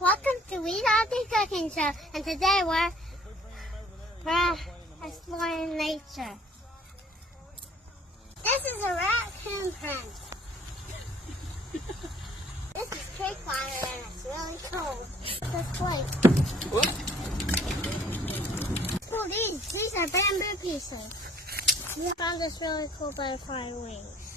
Welcome to Wee-Doggy Cooking Show, and today we're exploring nature. This is a raccoon print. This is creek water and it's really cold. This place. What? Cool, these are bamboo pieces. We found this really cool butterfly wings.